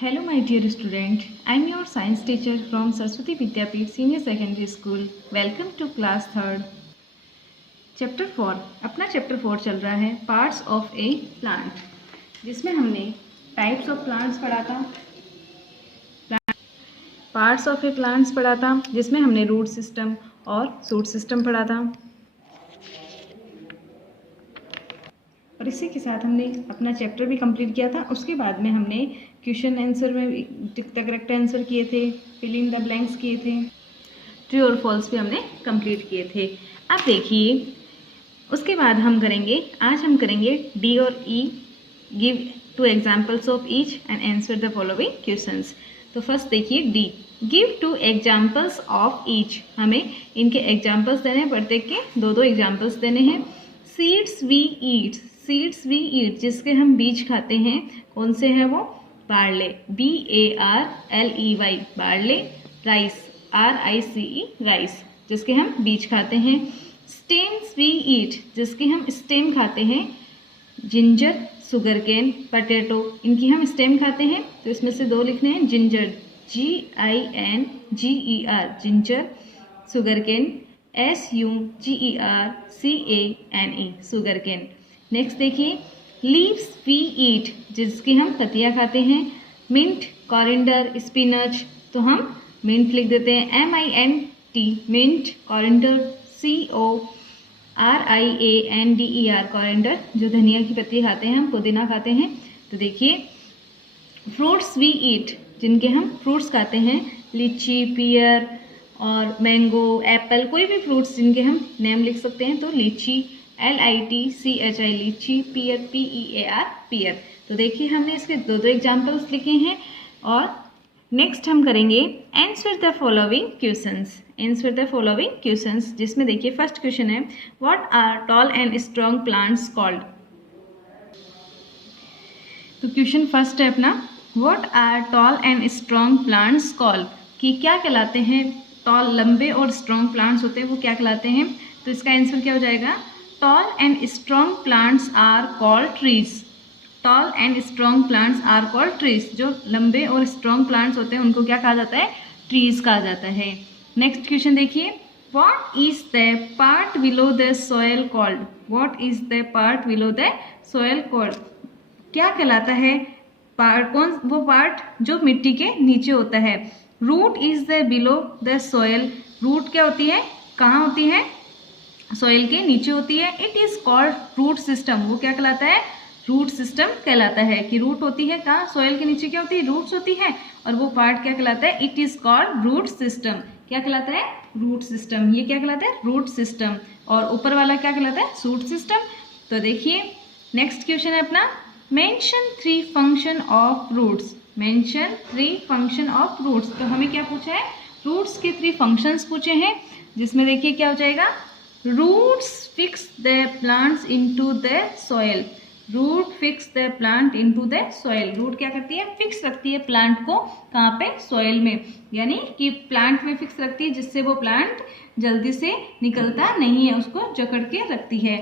Hello my dear student, I am your science teacher from Saraswati Vidyapeeth Senior Secondary School. Welcome to class 3rd. Chapter 4. अपना chapter 4 चल रहा है parts of A plant, जिसमें हमने types of plants पढ़ा था, parts of A plants पढ़ा था, जिसमें हमने रूट सिस्टम और शूट सिस्टम पढ़ा था। और इसी के साथ हमने अपना चैप्टर भी कंप्लीट किया था। उसके बाद में हमने क्वेश्चन आंसर में करेक्ट आंसर किए थे, फिल इन द ब्लैंक्स किए थे, ट्रू और फॉल्स भी हमने कंप्लीट किए थे। अब देखिए, उसके बाद हम करेंगे, आज हम करेंगे डी और E, give 2 examples of each and answer the following questions. तो फर्स्ट देखिए D, give 2 examples of each. हमें इनके एग्जाम्पल्स देने हैं, प्रत्येक के 2-2 एग्जाम्पल्स देने हैं। Seeds we eat, seeds we eat जिसके हम बीज खाते हैं, कौन से हैं वो? Barley, BARLEY barley. Rice, RICE rice जिसके हम बीज खाते हैं। स्टेम्स वी ईट जिसके हम स्टेम खाते हैं। जिंजर, शुगर केन, पटेटो इनकी हम स्टेम खाते हैं, तो इसमें से 2 लिखने हैं। Ginger GINGER ginger, sugar cane SUGERCANE sugar cane. Next देखिए, लीव्स वी ईट जिसकी हम पत्तियाँ खाते हैं। मिंट, कॉरिंडर, स्पिनच, तो हम मिंट लिख देते हैं MINT मिंट, कॉरिंडर CORIANDER कॉरिंडर जो धनिया की पत्ती खाते हैं, हम पुदीना खाते हैं। तो देखिए, फ्रूट्स वी ईट जिनके हम फ्रूट्स खाते हैं। लीची, पियर और मैंगो, एप्पल, कोई भी फ्रूट्स जिनके हम नेम लिख सकते हैं। तो लीची LITCHI लीची, पियर PEAR पियर। तो देखिए, हमने इसके 2-2 एग्जाम्पल्स लिखे हैं। और नेक्स्ट हम करेंगे answer the following questions, answer the following questions, जिसमें देखिए फर्स्ट क्वेश्चन है, what are tall and strong plants called. तो क्वेश्चन फर्स्ट है अपना, what are tall and strong plants called, कि क्या कहलाते हैं टॉल, लंबे और स्ट्रॉन्ग प्लांट्स होते हैं वो क्या कहलाते हैं। तो इसका आंसर क्या हो जाएगा, tall and strong plants are called trees. Tall and strong plants are called trees, जो लंबे और स्ट्रॉन्ग प्लांट्स होते हैं उनको क्या कहा जाता है? ट्रीज कहा जाता है। नेक्स्ट क्वेश्चन देखिए, what is the part below the soil called. What is the part below the soil called, क्या कहलाता है पार्ट, कौन वो पार्ट जो मिट्टी के नीचे होता है। Root is the below the soil, root क्या होती है, कहाँ होती है? सॉइल के नीचे होती है। It is called root system, वो क्या कहलाता है? रूट सिस्टम कहलाता है। कि रूट होती है कहाँ? सॉइल के नीचे क्या होती है? रूट्स होती है। और वो पार्ट क्या कहलाता है? It is called root system. क्या कहलाता है? Root system. ये क्या कहलाता है? Root system. और ऊपर वाला क्या कहलाता है? Shoot system. तो देखिए, नेक्स्ट क्वेश्चन है अपना, mention 3 function of roots. Mention 3 function of roots. तो हमें क्या पूछा है? रूट्स के 3 फंक्शंस पूछे हैं, जिसमें देखिए क्या हो जाएगा, roots fix the plants into the soil. Root fix the plant into the soil. Root क्या करती है? फिक्स रखती है प्लांट को, कहाँ पे? सॉइल में, यानी कि प्लांट में फिक्स रखती है, जिससे वो प्लांट जल्दी से निकलता नहीं है, उसको जकड़ के रखती है।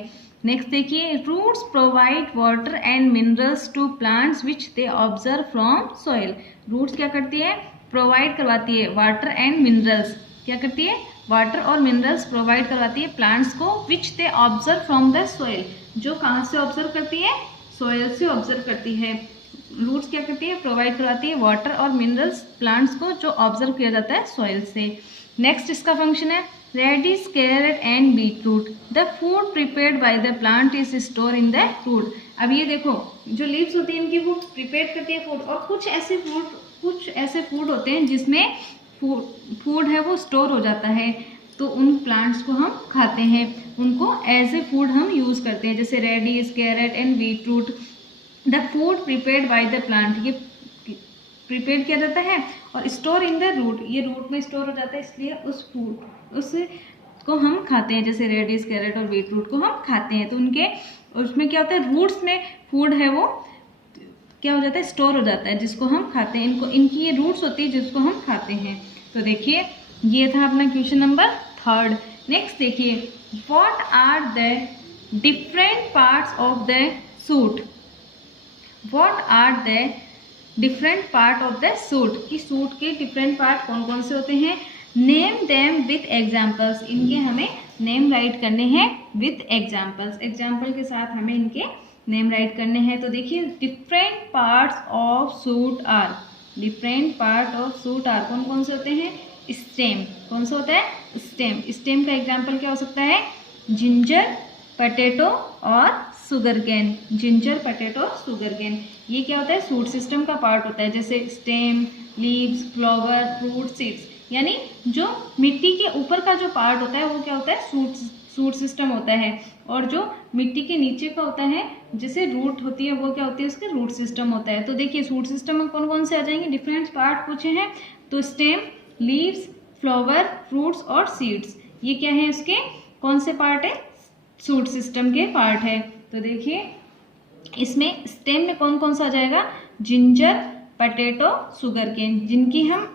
नेक्स्ट देखिए, roots provide water and minerals to plants which they observe from soil. Roots क्या करती है? प्रोवाइड करवाती है वाटर एंड मिनरल्स। क्या करती है? वाटर और मिनरल्स प्रोवाइड करवाती है प्लांट्स को, which they observe from the soil, जो कहाँ से ऑब्जर्व करती है? सॉइल से ऑब्जर्व करती है। रूट्स क्या करती है? प्रोवाइड करवाती है वाटर और मिनरल्स प्लांट्स को, जो ऑब्जर्व किया जाता है सॉइल से। नेक्स्ट इसका फंक्शन है, radish, carrot and beetroot, the food prepared by the plant is store in the food. अब ये देखो, जो लीव्स होती है इनकी, वो प्रिपेयर करती है फूड, और कुछ ऐसे फूड होते हैं जिसमें फूड है वो स्टोर हो जाता है, तो उन प्लांट्स को हम खाते हैं, उनको एज ए फूड हम यूज़ करते हैं, जैसे radish, carrot and beetroot. The food prepared by the plant, ये प्रिपेयर किया जाता है, और स्टोर इन द रूट, ये रूट में स्टोर हो जाता है, इसलिए उसको हम खाते हैं, जैसे रेडिश, कैरेट और बीटरूट को हम खाते हैं। तो उनके उसमें क्या होता है? रूट्स में फूड है वो क्या हो जाता है? स्टोर हो जाता है, जिसको हम खाते हैं। इनकी ये रूट्स होती है जिसको हम खाते हैं। तो देखिए, ये था अपना क्वेश्चन नंबर 3rd। नेक्स्ट देखिए, what are the different parts of the shoot. What are the different part of the shoot, कि सूट के डिफरेंट पार्ट कौन कौन से होते हैं। नेम देम विथ एग्जाम्पल्स, इनके हमें नेम राइट करने हैं विथ एग्जाम्पल्स, एग्जाम्पल के साथ हमें इनके नेम राइट करने हैं। तो देखिए different parts of shoot are, different part of shoot are कौन कौन से होते हैं। स्टेम, कौन सा होता है स्टेम। स्टेम का एग्जाम्पल क्या हो सकता है, जिंजर, पटेटो और sugar cane. Ginger, potato, sugar cane, ये क्या होता है सूट सिस्टम का पार्ट होता है। जैसे stem, leaves, flower, fruit, seeds, यानी जो मिट्टी के ऊपर का जो पार्ट होता है वो क्या होता है सूट सिस्टम होता है। और जो मिट्टी के नीचे का होता है जैसे रूट होती है वो क्या होती है उसके रूट सिस्टम होता है। तो देखिए सूट सिस्टम में कौन कौन से आ जाएंगे, डिफरेंट पार्ट पूछे हैं तो स्टेम, लीव्स, फ्लावर, फ्रूट्स और सीड्स, ये क्या है इसके कौन से पार्ट है, सूट सिस्टम के पार्ट है। तो देखिए इसमें स्टेम में कौन कौन सा आ जाएगा, जिंजर, पटेटो, शुगर केन, जिनकी हम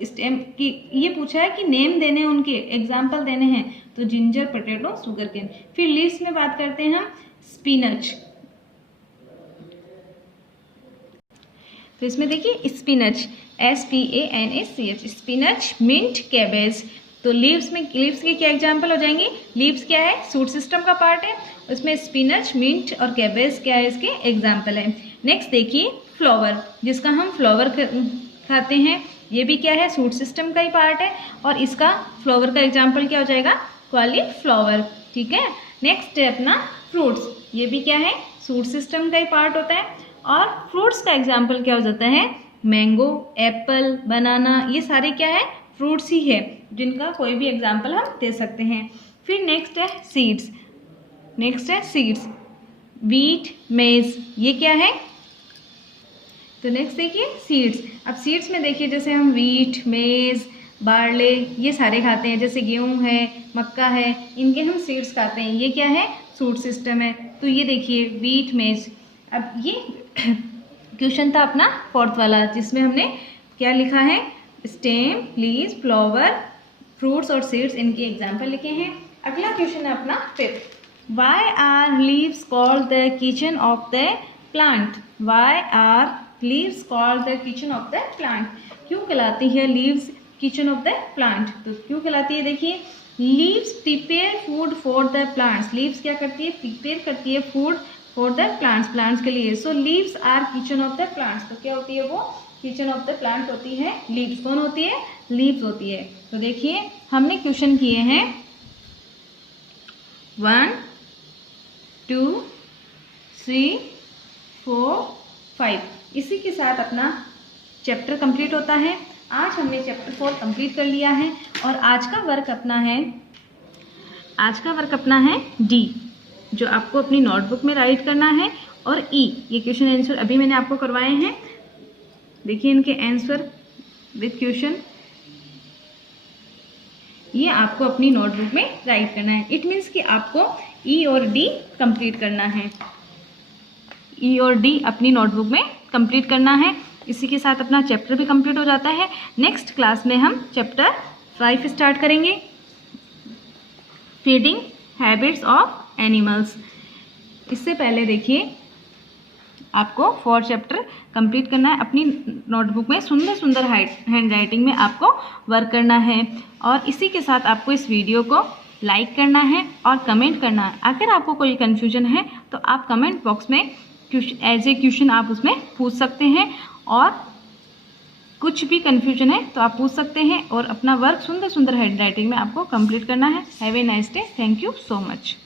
स्टेम की ये पूछा है कि नेम देने हैं, उनके एग्जाम्पल देने हैं, तो जिंजर, पटेटो, शुगर केन। फिर लीव्स में बात करते हैं हम स्पिनच। तो इसमें देखिए spinach, SPANACH, spinach, mint, cabbage. तो लीव्स में, लीव्स के क्या एग्जाम्पल हो जाएंगे, लीव्स क्या है सूट सिस्टम का पार्ट है, उसमें स्पिनच, मिंट और कैबेज क्या है इसके एग्जाम्पल है। नेक्स्ट देखिए फ्लावर, जिसका हम फ्लावर खाते हैं, ये भी क्या है सूट सिस्टम का ही पार्ट है, और इसका फ्लावर का एग्जाम्पल क्या हो जाएगा, कॉलीफ्लावर। ठीक है, नेक्स्ट है अपना फ्रूट्स, ये भी क्या है सूट सिस्टम का ही पार्ट होता है, और फ्रूट्स का एग्जाम्पल क्या हो जाता है, मैंगो, एप्पल, बनाना, ये सारे क्या है फ्रूट्स ही है, जिनका कोई भी एग्जाम्पल हम दे सकते हैं। फिर नेक्स्ट है सीड्स, नेक्स्ट है सीड्स, व्हीट, मेज, ये क्या है, तो नेक्स्ट देखिए सीड्स। अब सीड्स में देखिए जैसे हम व्हीट, मेज, बार्ले ये सारे खाते हैं, जैसे गेहूं है, मक्का है, इनके हम सीड्स खाते हैं, ये क्या है सूट सिस्टम है। तो ये देखिए व्हीट, मेज। अब ये क्वेश्चन था अपना 4th वाला, जिसमें हमने क्या लिखा है, स्टेम, लीव्स, फ्लावर, फ्रूट्स और सीड्स, इनके एग्जाम्पल लिखे हैं। अगला क्वेश्चन है अपना 5th, why are leaves called the kitchen of the plant. Why are leaves called the kitchen of the plant, क्यों कहलाती है leaves kitchen of the plant. तो क्यों कहलाती है, देखिए leaves prepare food for the plants, leaves क्या करती है प्रिपेयर करती है food for the plants, plants के लिए। सो leaves are kitchen of the plants, तो क्या होती है वो किचन ऑफ द प्लांट होती है, लीव्स कौन होती है, लीव्स होती है। तो देखिए हमने क्वेश्चन किए हैं 1, 2, 3, 4, 5, इसी के साथ अपना चैप्टर कंप्लीट होता है। आज हमने चैप्टर 4 कंप्लीट कर लिया है, और आज का वर्क अपना है डी, जो आपको अपनी नोटबुक में राइट करना है, और ई, ये क्वेश्चन आंसर अभी मैंने आपको करवाए हैं, देखिए इनके आंसर विद क्वेश्चन, ये आपको अपनी नोटबुक में राइट करना है। इट मीन्स कि आपको ई और डी कंप्लीट करना है, ई और डी अपनी नोटबुक में कंप्लीट करना है। इसी के साथ अपना चैप्टर भी कंप्लीट हो जाता है। नेक्स्ट क्लास में हम चैप्टर 5 स्टार्ट करेंगे, फीडिंग हैबिट्स ऑफ एनिमल्स। इससे पहले देखिए आपको 4 चैप्टर कंप्लीट करना है, अपनी नोटबुक में सुंदर सुंदर हैंड राइटिंग में आपको वर्क करना है। और इसी के साथ आपको इस वीडियो को लाइक करना है और कमेंट करना है। अगर आपको कोई कन्फ्यूजन है तो आप कमेंट बॉक्स में एज ए क्वेश्चन आप उसमें पूछ सकते हैं, और कुछ भी कन्फ्यूजन है तो आप पूछ सकते हैं, और अपना वर्क सुंदर सुंदर हैंड राइटिंग में आपको कंप्लीट करना है। Have a nice day, thank you so much.